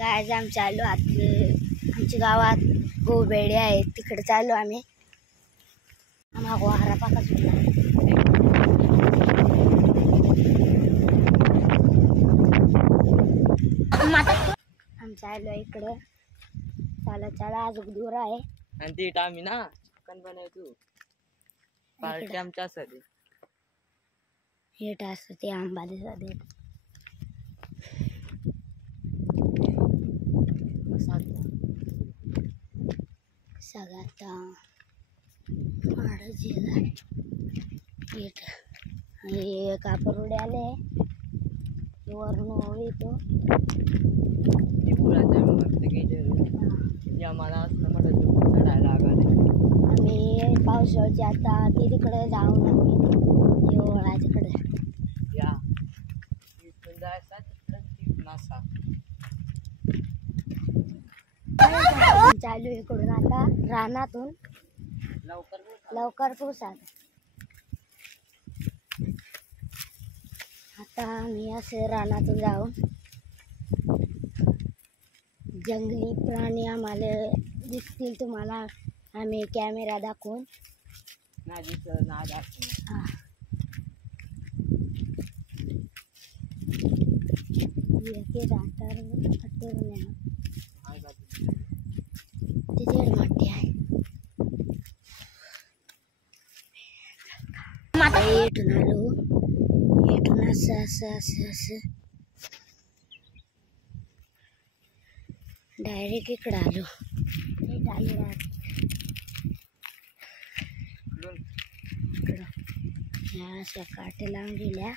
गायज आम्ही चाललो आमच्या गावात गोबेडे आहेत तिकडे चाललो आम्ही. आम्हा वारा पाका सुटला. आम्ही चाललो इकडं. चला अजून दूर आहे. आणि ती आम्ही ना चिकन बनवतो पार्टी आमच्या साठी. हेट असतं ते आंबाले साधे सगळ्यात माड जिल्हा हेट आणि कापरुडे आले वरून येतो. मला असं म्हणत चढायला आम्ही पावसाळ्याची आता ती तिकडे जाऊन आम्ही ओळा तिकडे या इथून जायचं तिकडं नासा चालू इकडून आता रानातून लवकर पोचाल. आता आम्ही असे रानातून जाऊन जंगली प्राणी आम्हाला दिसतील तुम्हाला आम्ही कॅमेरा दाखवून तिथे मोठी आहे. येटून आलो येटून असं डायरेक्ट इकडं आलो. इकडं ह्या अशा काटे लावून गेल्या.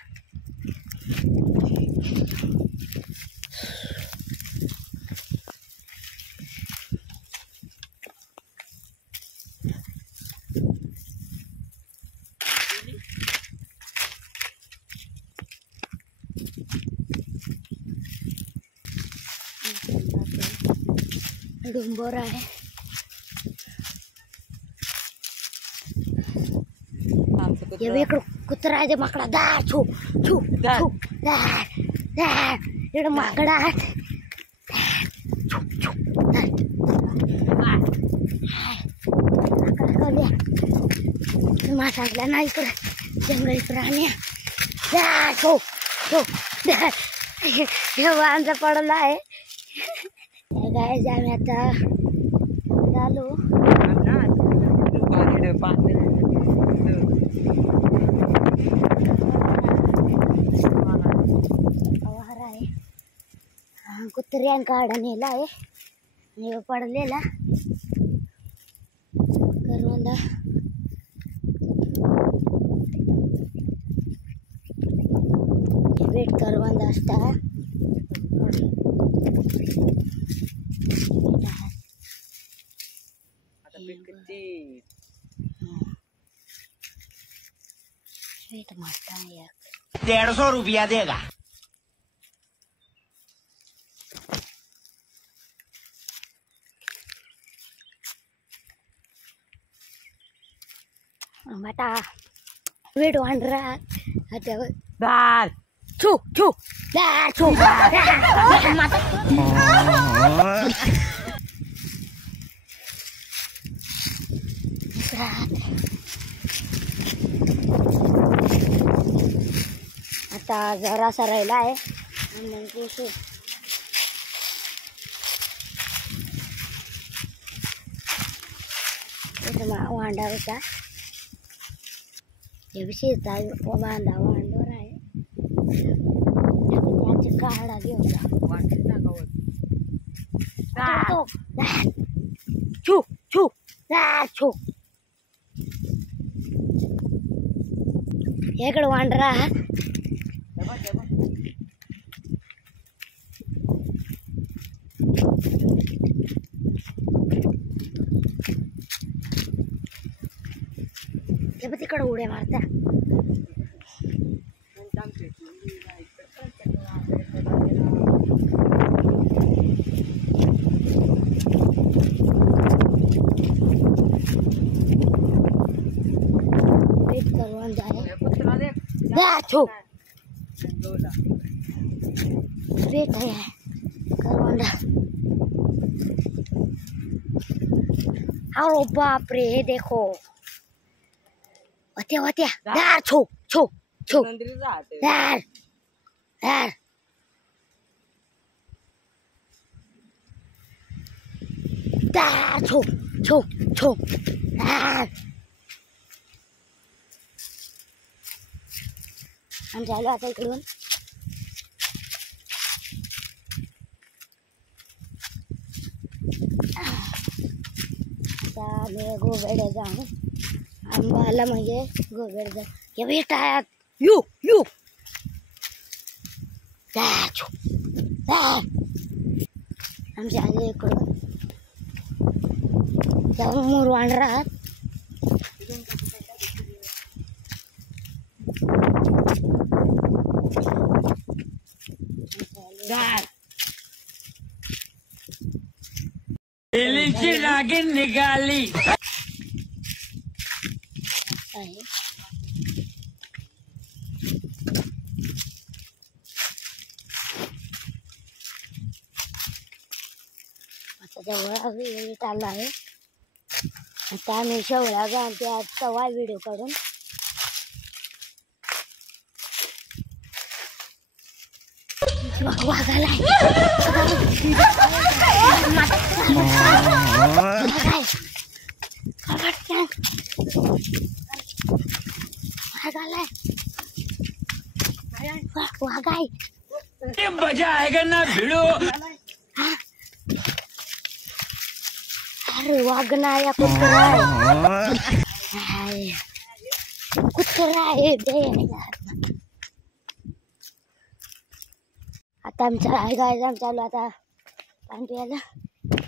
डोंगर आहे. इकडं कुत्रा आहे. माकडा दा छू छू छू इकडं माकडा आहे. तुम्हाला सांगला ना इकडं जंगली प्राणी छो छो हे वांजा पडला आहे. गायज आम्ही आता चालू वारा आहे. कुत्र्यान काढा नेला आहे पडलेला करवंदा. वेट करवंदा असता वेट मारता है 150 रुपया देगा. मटा वेट वांडरा आता दाल छू छू दाल छू आता जरासा राहिला आहे. वांडा होता शेता बांधा वांडोर आहे. त्याचे काढा घेऊन छू छू छू इकडं वांडरा तिकडं उड्या मारता. छो वेट है कोंडा. अरे बाप रे, हे देखो होत्या होत्या दार छो छो छो नंदरी राहते दार दार दार छो छो छो दार. आम्ही चालू आता इकडून. आता आम्ही गोबेड्या जाऊ. आंबाला म्हणजे गोबेड जा. हे भेटायात यू यू दाचो दार. आमच्या आले इकडून जाऊन मोरवांड राहत. दार एलीची नागिन निघाली. आहे आता जवळ वेळ आला आहे. आता आम्ही शेवळ्या घालते आजचा व्हिडिओ काढून. वाघालाय वाघाय. ये मजा आएगा ना भिड़ो. अरे वाघना या कुत्रा आहे. कुत्रा आहे बे. आता आमच्या आहे गाय आम चालू आता पाणी प्यायला.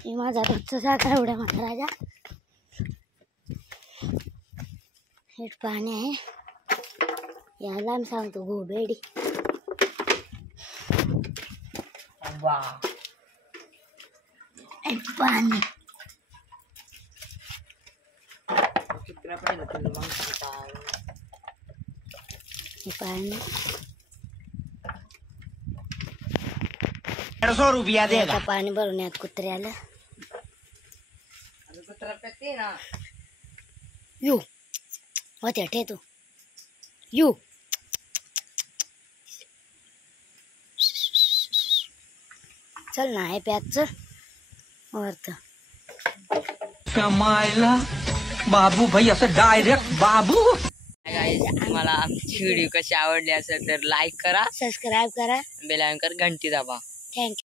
हे माझा रोजचा जागा एवढ्या माझा राजा. हे पाणी आहे. याला आम्ही सांगतो गोबेडी. वा पाणी चित्र पाहिलं मग हे पाणी 150 रुपया देगा. आता पाणी भरून यात कुत्र्याला. कुत्रा पेते ना. यू होत्या ठेतो यू. चल ना हे प्याच वरत. कमायला बाबू भाई असं डायरेक्ट बाबू. गाईज तुम्हाला आमची व्हिडिओ कशी आवडली असेल तर लाईक करा, सबस्क्राईब करा. बेल आयकॉन घंटी दाबा. थँक्यू.